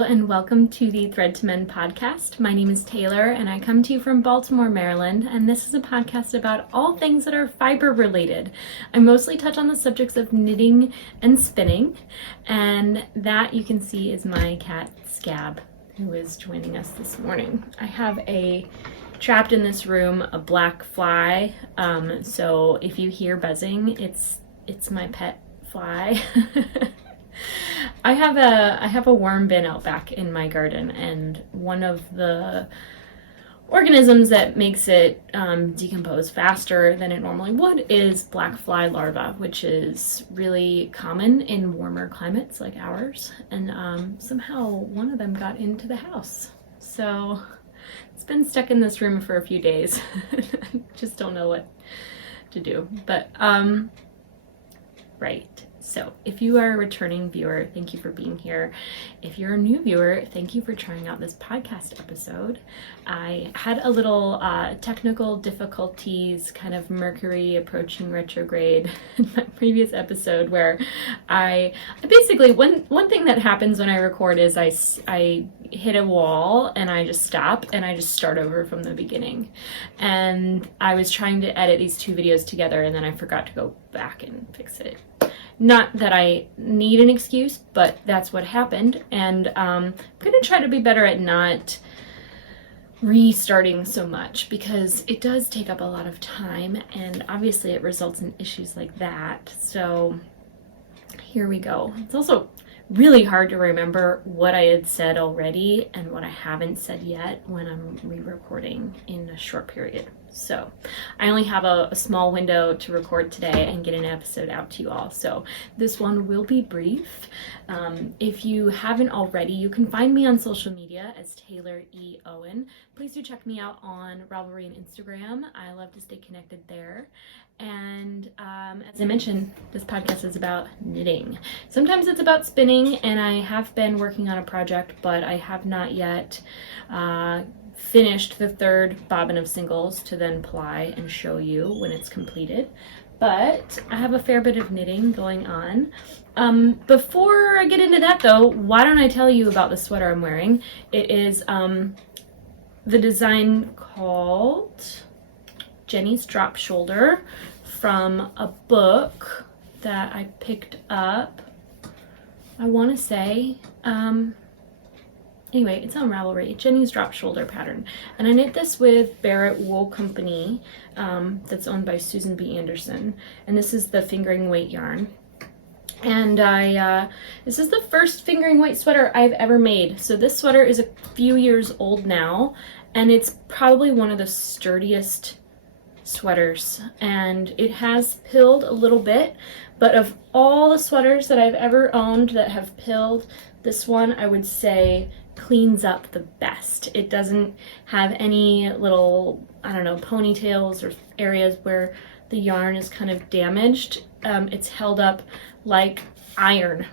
Hello and welcome to the Thread to Mend podcast. My name is Taylor and I come to you from Baltimore, Maryland, and this is a podcast about all things that are fiber related. I mostly touch on the subjects of knitting and spinning, and that you can see is my cat Scab, who is joining us this morning. I have trapped in this room a black fly, so if you hear buzzing, it's my pet fly. I have a worm bin out back in my garden, and one of the organisms that makes it decompose faster than it normally would is black fly larvae, which is really common in warmer climates like ours. And somehow one of them got into the house, so it's been stuck in this room for a few days. Just don't know what to do, but right. So if you are a returning viewer, thank you for being here. If you're a new viewer, thank you for trying out this podcast episode. I had a little technical difficulties, kind of Mercury approaching retrograde in my previous episode, where I basically, one thing that happens when I record is I hit a wall and I just stop and I just start over from the beginning. And I was trying to edit these two videos together and then I forgot to go back and fix it. Not that I need an excuse, but that's what happened. And I'm going to try to be better at not restarting so much, because it does take up a lot of time and obviously it results in issues like that. So here we go. It's also really hard to remember what I had said already and what I haven't said yet when I'm re-recording in a short period. So I only have a small window to record today and get an episode out to you all. So this one will be brief. If you haven't already, you can find me on social media as Taylor E. Owen. Please do check me out on Ravelry and Instagram. I love to stay connected there. And as I mentioned, this podcast is about knitting. Sometimes it's about spinning, and I have been working on a project, but I have not yet finished the third bobbin of singles to then ply and show you when it's completed. But I have a fair bit of knitting going on. Before I get into that though, why don't I tell you about the sweater I'm wearing? It is the design called Jenny's Drop Shoulder from a book that I picked up, I want to say, anyway, it's on Ravelry, Jenny's Drop Shoulder pattern. And I knit this with Barrett Wool Company, that's owned by Susan B. Anderson. And this is the fingering weight yarn. And this is the first fingering weight sweater I've ever made. So this sweater is a few years old now, and it's probably one of the sturdiest sweaters. And it has pilled a little bit, but of all the sweaters that I've ever owned that have pilled, this one I would say cleans up the best. It doesn't have any little, I don't know, ponytails or areas where the yarn is kind of damaged. It's held up like iron,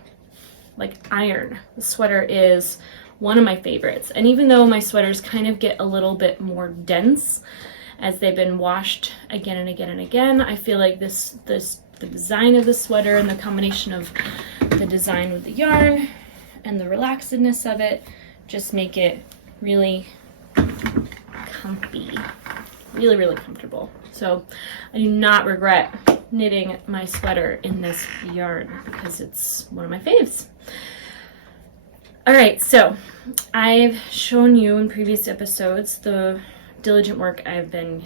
The sweater is one of my favorites. And even though my sweaters kind of get a little bit more dense as they've been washed again and again and again, I feel like the design of the sweater and the combination of the design with the yarn and the relaxedness of it just make it really comfy, really, really comfortable. So I do not regret knitting my sweater in this yarn because it's one of my faves. All right, so I've shown you in previous episodes the diligent work I've been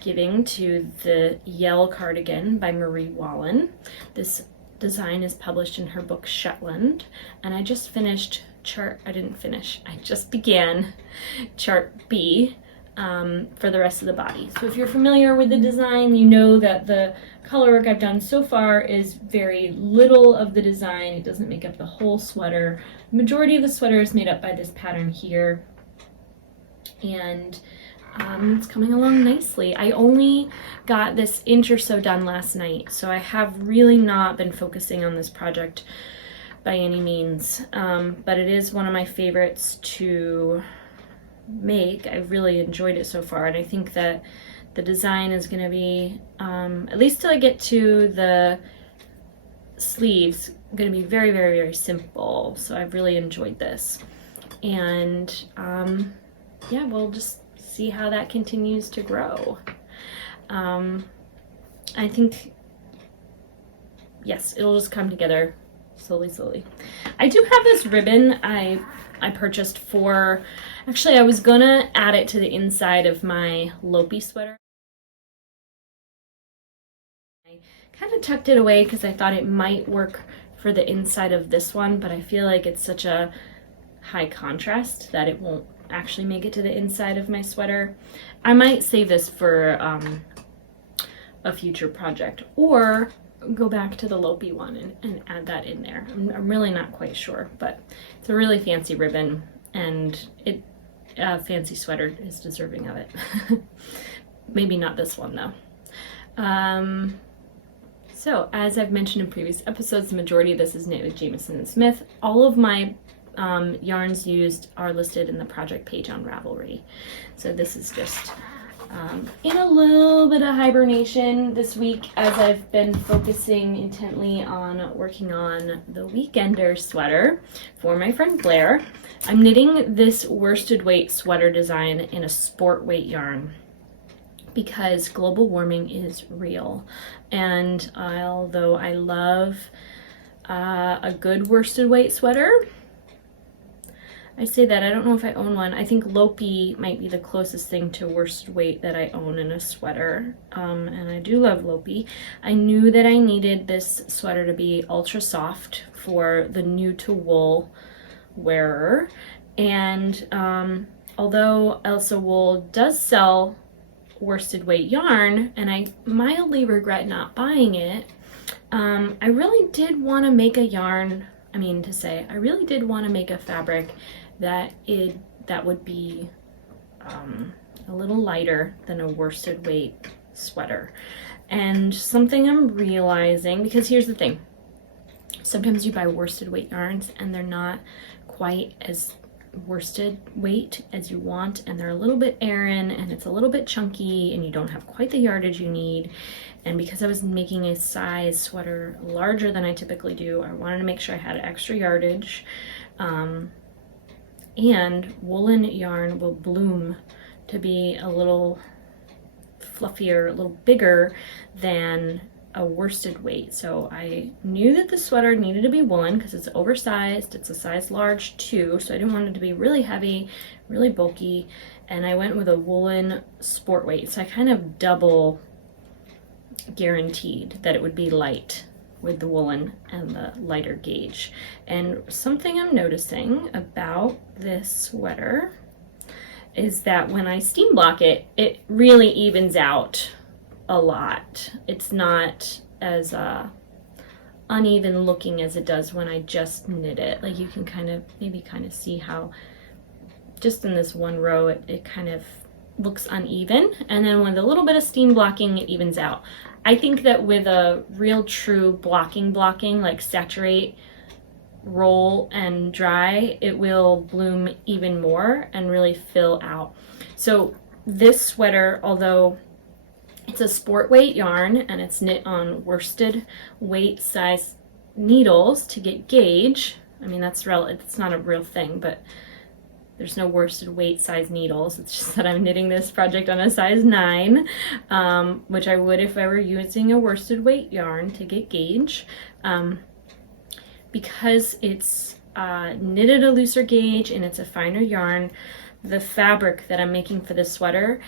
giving to the Yell cardigan by Marie Wallin. This design is published in her book Shetland, and I just finished I just began chart B for the rest of the body. So if you're familiar with the design, you know that the color work I've done so far is very little of the design. It doesn't make up the whole sweater. The majority of the sweater is made up by this pattern here, and it's coming along nicely. I only got this inch or so done last night, so I have really not been focusing on this project by any means, but it is one of my favorites to make. I really enjoyed it so far, and I think that the design is going to be, at least till I get to the sleeves, going to be very, very, very simple. So I've really enjoyed this. And yeah, we'll just see how that continues to grow. I think, yes, it'll just come together slowly, slowly. I do have this ribbon I purchased for, actually I was gonna add it to the inside of my Lopi sweater. I kind of tucked it away because I thought it might work for the inside of this one, but I feel like it's such a high contrast that it won't actually make it to the inside of my sweater. I might save this for a future project, or go back to the Lopi one and add that in there. I'm really not quite sure, but it's a really fancy ribbon, and a fancy sweater is deserving of it. Maybe not this one though. So as I've mentioned in previous episodes, the majority of this is knit with Jamieson & Smith. All of my yarns used are listed in the project page on Ravelry. So this is just in a little bit of hibernation this week, as I've been focusing intently on working on the Weekender sweater for my friend Blair. I'm knitting this worsted weight sweater design in a sport weight yarn because global warming is real, and although I love a good worsted weight sweater, I say that, I don't know if I own one. I think Lopi might be the closest thing to worsted weight that I own in a sweater. And I do love Lopi. I knew that I needed this sweater to be ultra soft for the new to wool wearer. And although Elsa Wool does sell worsted weight yarn, and I mildly regret not buying it, I really did want to make a yarn, I really did want to make a fabric that would be a little lighter than a worsted weight sweater. And something I'm realizing, because here's the thing, sometimes you buy worsted weight yarns and they're not quite as worsted weight as you want, and they're a little bit Aran, and it's a little bit chunky, and you don't have quite the yardage you need. And because I was making a size sweater larger than I typically do, I wanted to make sure I had extra yardage. And woolen yarn will bloom to be a little fluffier, a little bigger than a worsted weight. So I knew that the sweater needed to be woolen because it's oversized. It's a size large too, so I didn't want it to be really heavy, really bulky, and I went with a woolen sport weight. So I kind of double guaranteed that it would be light with the woolen and the lighter gauge. And something I'm noticing about this sweater is that when I steam block it, it really evens out a lot. It's not as uneven looking as it does when I just knit it. Like you can maybe kind of see how just in this one row it kind of looks uneven, and then with a little bit of steam blocking it evens out. I think that with a real true blocking like saturate, roll, and dry, it will bloom even more and really fill out. So this sweater, although it's a sport weight yarn and it's knit on worsted weight size needles to get gauge, I mean it's not a real thing, but there's no worsted weight size needles. It's just that I'm knitting this project on a size 9, which I would if I were using a worsted weight yarn to get gauge. Because it's knitted a looser gauge and it's a finer yarn, the fabric that I'm making for this sweater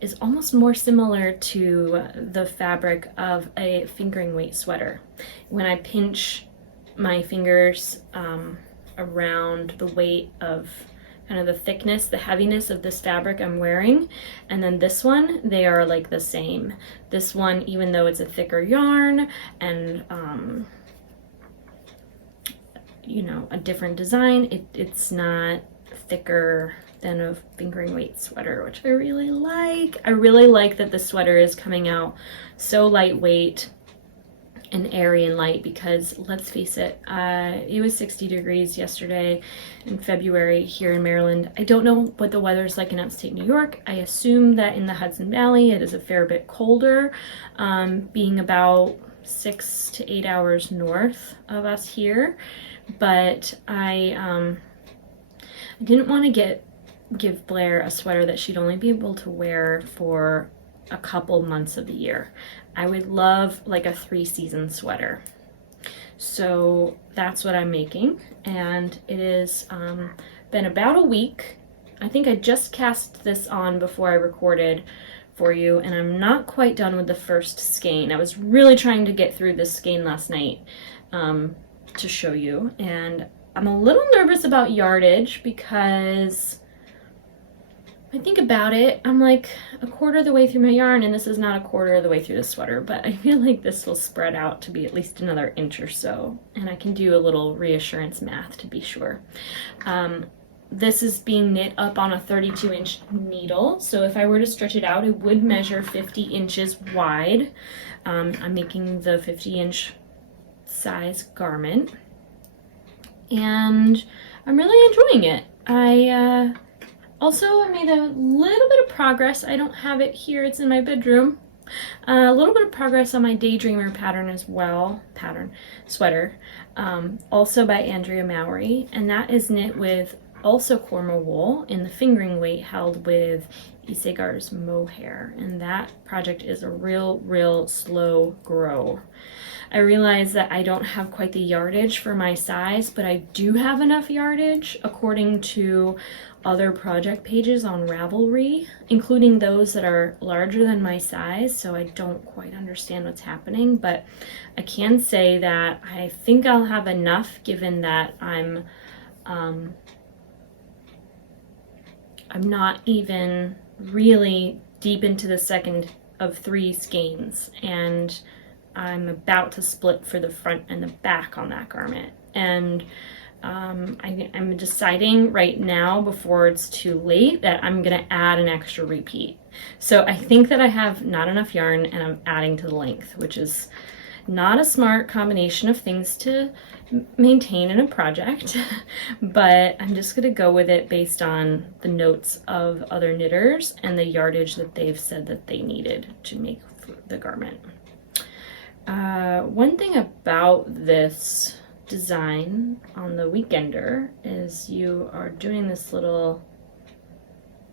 is almost more similar to the fabric of a fingering weight sweater. When I pinch my fingers around the weight of kind of the thickness, the heaviness of this fabric I'm wearing, and then this one, they are like the same. This one, even though it's a thicker yarn and you know, a different design, it's not thicker than a fingering weight sweater, which I really like. I really like that the sweater is coming out so lightweight and airy and light, because let's face it, it was 60 degrees yesterday in February here in Maryland. I don't know what the weather's like in upstate New York. I assume that in the Hudson Valley it is a fair bit colder, being about 6 to 8 hours north of us here, but I didn't want to give Blair a sweater that she'd only be able to wear for a couple months of the year. I would love like a 3-season sweater. So that's what I'm making, and it has been about a week. I think I just cast this on before I recorded for you, and I'm not quite done with the first skein. I was really trying to get through this skein last night to show you, and I'm a little nervous about yardage because I think about it, I'm like a quarter of the way through my yarn, and this is not a quarter of the way through the sweater, but I feel like this will spread out to be at least another inch or so, and I can do a little reassurance math to be sure. This is being knit up on a 32-inch needle, so if I were to stretch it out, it would measure 50 inches wide. I'm making the 50-inch size garment, and I'm really enjoying it. I made a little bit of progress. I don't have it here, it's in my bedroom. A little bit of progress on my Daydreamer pattern as well, sweater, also by Andrea Mowry, and that is knit with also Korma wool in the fingering weight held with Isegar's mohair, and that project is a real slow grow. I realize that I don't have quite the yardage for my size, but I do have enough yardage according to other project pages on Ravelry, including those that are larger than my size, so I don't quite understand what's happening, but I can say that I think I'll have enough given that I'm not even really deep into the second of 3 skeins, and I'm about to split for the front and the back on that garment. And I'm deciding right now, before it's too late, that I'm going to add an extra repeat. So I think that I have not enough yarn and I'm adding to the length, which is not a smart combination of things to maintain in a project, but I'm just going to go with it based on the notes of other knitters and the yardage that they've said that they needed to make the garment. One thing about this design on the Weekender is you are doing this little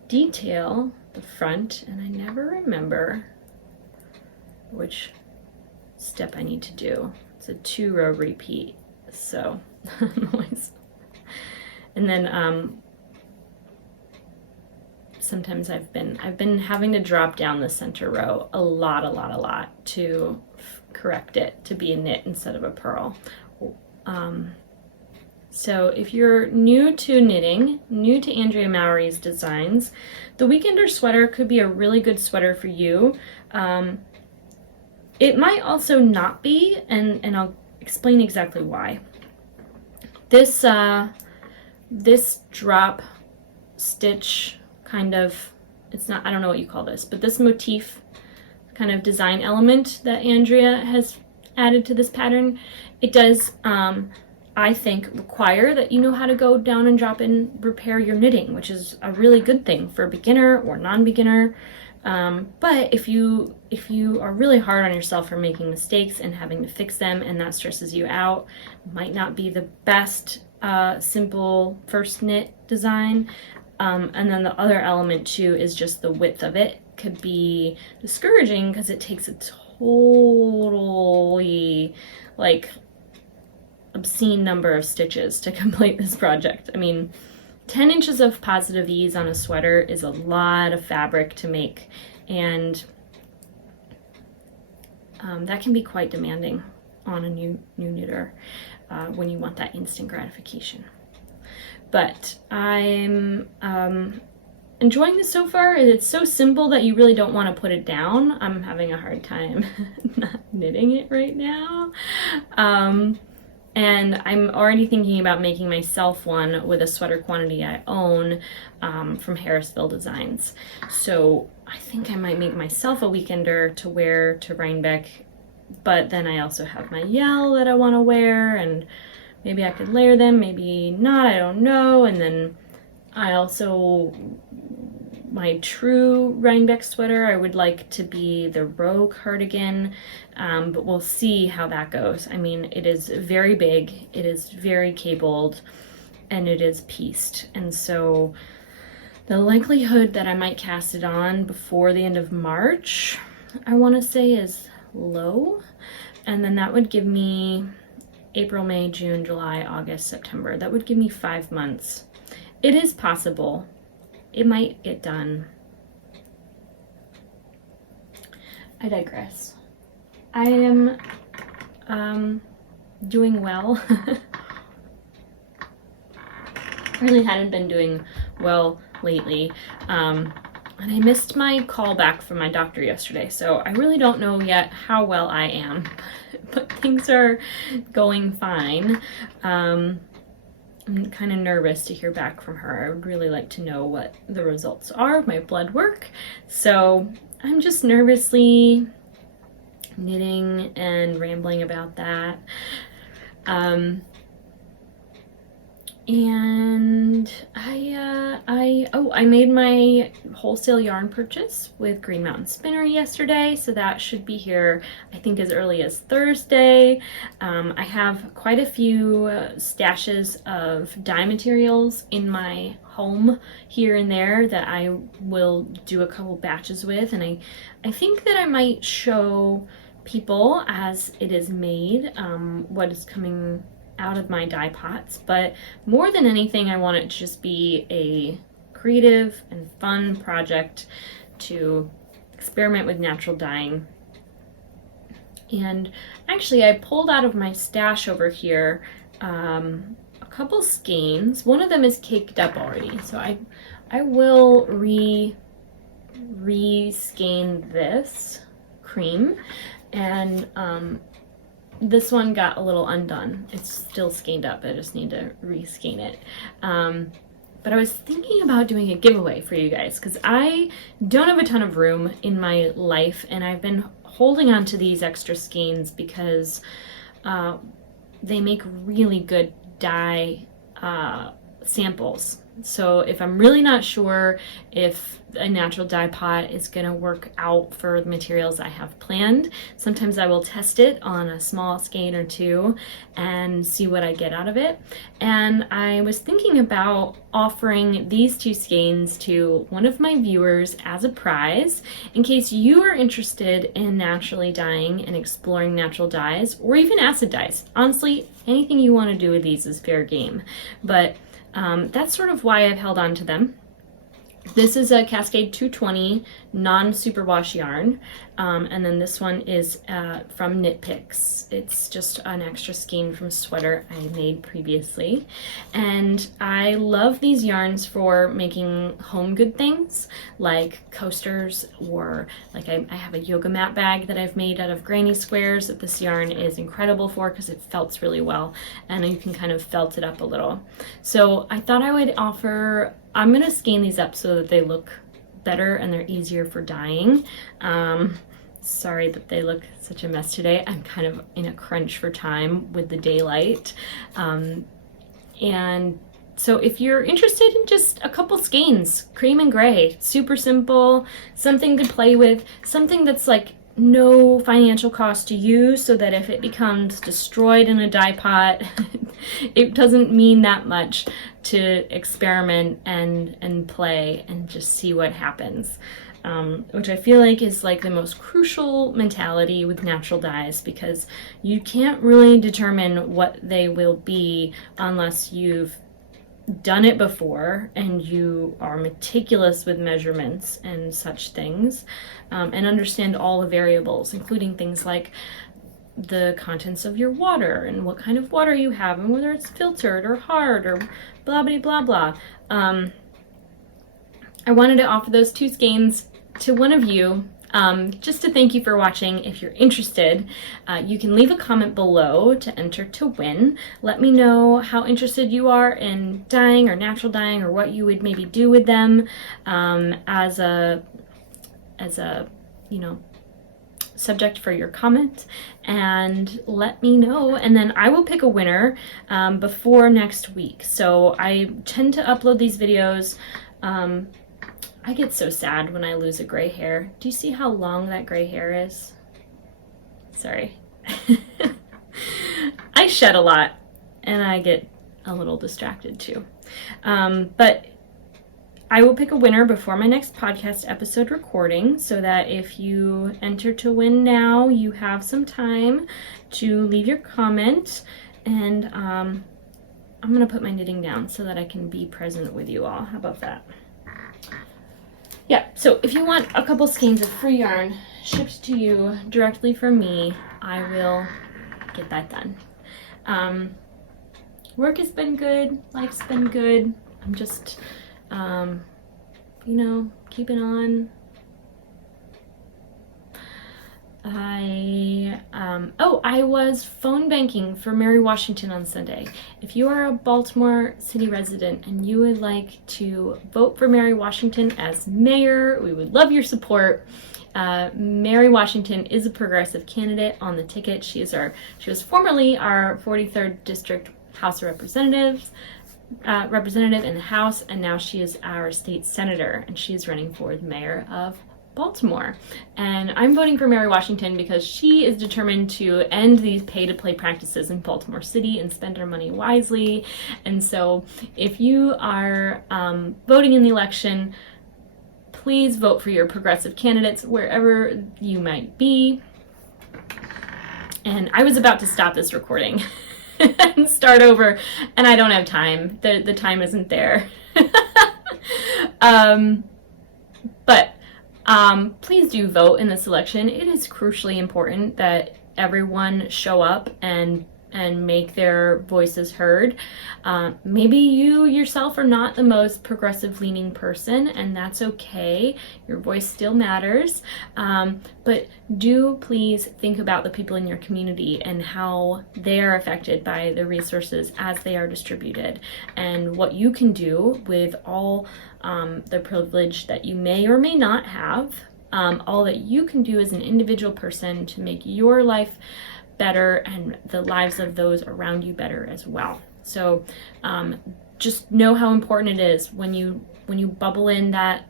detail at the front, and I never remember which step I need to do. It's a 2-row repeat, so and then sometimes I've been having to drop down the center row a lot to correct it to be a knit instead of a purl. So if you're new to knitting, new to Andrea Mowry's designs, the Weekender sweater could be a really good sweater for you. It might also not be, and I'll explain exactly why. This drop stitch kind of, it's not, I don't know what you call this, but this motif kind of design element that Andrea has added to this pattern, it does, I think, require that you know how to go down and drop and repair your knitting, which is a really good thing for a beginner or non-beginner. But if you are really hard on yourself for making mistakes and having to fix them, and that stresses you out, might not be the best simple first knit design. And then the other element too is just the width of it could be discouraging because it takes a totally like obscene number of stitches to complete this project. I mean, 10 inches of positive ease on a sweater is a lot of fabric to make, and that can be quite demanding on a new knitter when you want that instant gratification. But I'm enjoying this so far. It's so simple that you really don't want to put it down. I'm having a hard time not knitting it right now. And I'm already thinking about making myself one with a sweater quantity I own from Harrisville Designs. So I think I might make myself a Weekender to wear to Rhinebeck, but then I also have my Yell that I want to wear, and maybe I could layer them, maybe not, I don't know. And then I also my true Rhinebeck sweater, I would like to be the Row cardigan, but we'll see how that goes. I mean, it is very big, it is very cabled, and it is pieced. And so the likelihood that I might cast it on before the end of March, I want to say, is low. And then that would give me April, May, June, July, August, September. That would give me 5 months. It is possible. It might get done. I digress. I am doing well. Really hadn't been doing well lately. And I missed my call back from my doctor yesterday, so I really don't know yet how well I am, but things are going fine. I'm kind of nervous to hear back from her. I would really like to know what the results are of my blood work. So I'm just nervously knitting and rambling about that. And I made my wholesale yarn purchase with Green Mountain Spinnery yesterday, so that should be here, I think, as early as Thursday. I have quite a few stashes of dye materials in my home here and there that I will do a couple batches with, and I think that I might show people as it is made what is coming out of my dye pots. But more than anything, I want it to just be a creative and fun project to experiment with natural dyeing. And actually, I pulled out of my stash over here a couple skeins. One of them is caked up already, so I will re-skein this cream, and this one got a little undone. It's still skeined up. I just need to reskein it. But I was thinking about doing a giveaway for you guys because I don't have a ton of room in my life, and I've been holding on to these extra skeins because they make really good dye samples. So if I'm really not sure if a natural dye pot is going to work out for the materials I have planned, sometimes I will test it on a small skein or two and see what I get out of it. And I was thinking about offering these two skeins to one of my viewers as a prize in case you are interested in naturally dyeing and exploring natural dyes, or even acid dyes. Honestly, anything you want to do with these is fair game. But that's sort of why I've held on to them. This is a Cascade 220 non-superwash yarn, and then this one is from Knit Picks. It's just an extra skein from sweater I made previously, and I love these yarns for making home good things like coasters, or like I have a yoga mat bag that I've made out of granny squares that this yarn is incredible for because it felts really well, and you can kind of felt it up a little. So I thought I would offer, I'm going to skein these up so that they look better and they're easier for dyeing. Sorry that they look such a mess today. I'm kind of in a crunch for time with the daylight. And so if you're interested in just a couple skeins, cream and gray, super simple, something to play with, something that's like no financial cost to you, so that if it becomes destroyed in a dye pot, it doesn't mean that much to experiment and play and just see what happens. Which I feel like is like the most crucial mentality with natural dyes, because you can't really determine what they will be unless you've done it before and you are meticulous with measurements and such things, and understand all the variables, including things like the contents of your water and what kind of water you have and whether it's filtered or hard or blah blah blah blah. I wanted to offer those two skeins to one of you, just to thank you for watching. If you're interested, you can leave a comment below to enter to win. Let me know how interested you are in dyeing or natural dyeing, or what you would maybe do with them as a subject for your comment, and let me know, and then I will pick a winner before next week. So I tend to upload these videos, I get so sad when I lose a gray hair. Do you see how long that gray hair is? Sorry. I shed a lot, and I get a little distracted too. But I will pick a winner before my next podcast episode recording, so that if you enter to win now, you have some time to leave your comment. And I'm going to put my knitting down so that I can be present with you all. How about that? Yeah, so if you want a couple skeins of free yarn shipped to you directly from me, I will get that done. Work has been good, life's been good. I'm just, keeping on. I was phone banking for Mary Washington on Sunday. If you are a Baltimore City resident and you would like to vote for Mary Washington as mayor, we would love your support. Mary Washington is a progressive candidate on the ticket. She was formerly our 43rd District House of Representative in the House, and now she is our state senator, and she is running for the mayor of Baltimore. And I'm voting for Mary Washington because she is determined to end these pay-to-play practices in Baltimore City and spend our money wisely. And so if you are voting in the election, please vote for your progressive candidates wherever you might be. And I was about to stop this recording and start over, and I don't have time. The time isn't there. But please do vote in this election. It is crucially important that everyone show up and make their voices heard. Maybe you yourself are not the most progressive leaning person, and that's okay. Your voice still matters. But do please think about the people in your community and how they are affected by the resources as they are distributed, and what you can do with all the privilege that you may or may not have, all that you can do as an individual person to make your life better and the lives of those around you better as well. So just know how important it is when you bubble in that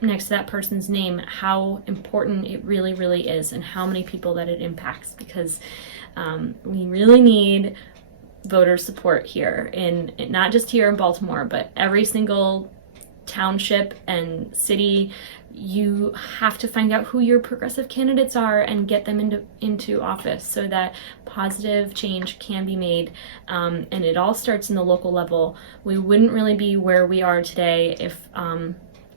next to that person's name, how important it really, really is, and how many people that it impacts, because we really need voter support here, in not just here in Baltimore, but every single township and city. You have to find out who your progressive candidates are and get them into office so that positive change can be made. And it all starts in the local level. We wouldn't really be where we are today if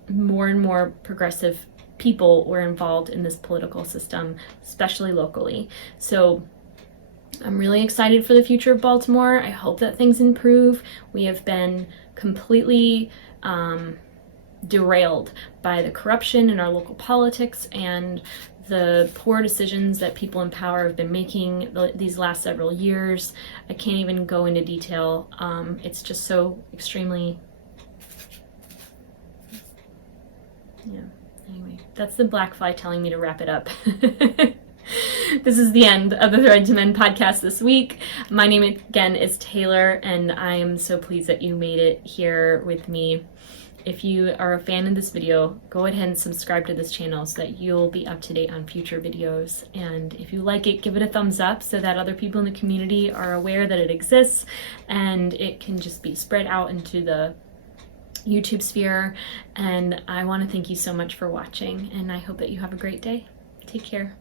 more and more progressive people were involved in this political system, especially locally. So I'm really excited for the future of Baltimore. I hope that things improve. We have been completely derailed by the corruption in our local politics and the poor decisions that people in power have been making these last several years. I can't even go into detail. It's just so extremely, anyway, that's the black fly telling me to wrap it up. This is the end of the Thread to Mend podcast this week. My name again is Taylor, and I am so pleased that you made it here with me. If you are a fan of this video, go ahead and subscribe to this channel so that you'll be up to date on future videos. And if you like it, give it a thumbs up so that other people in the community are aware that it exists, and it can just be spread out into the YouTube sphere. And I want to thank you so much for watching, and I hope that you have a great day. Take care.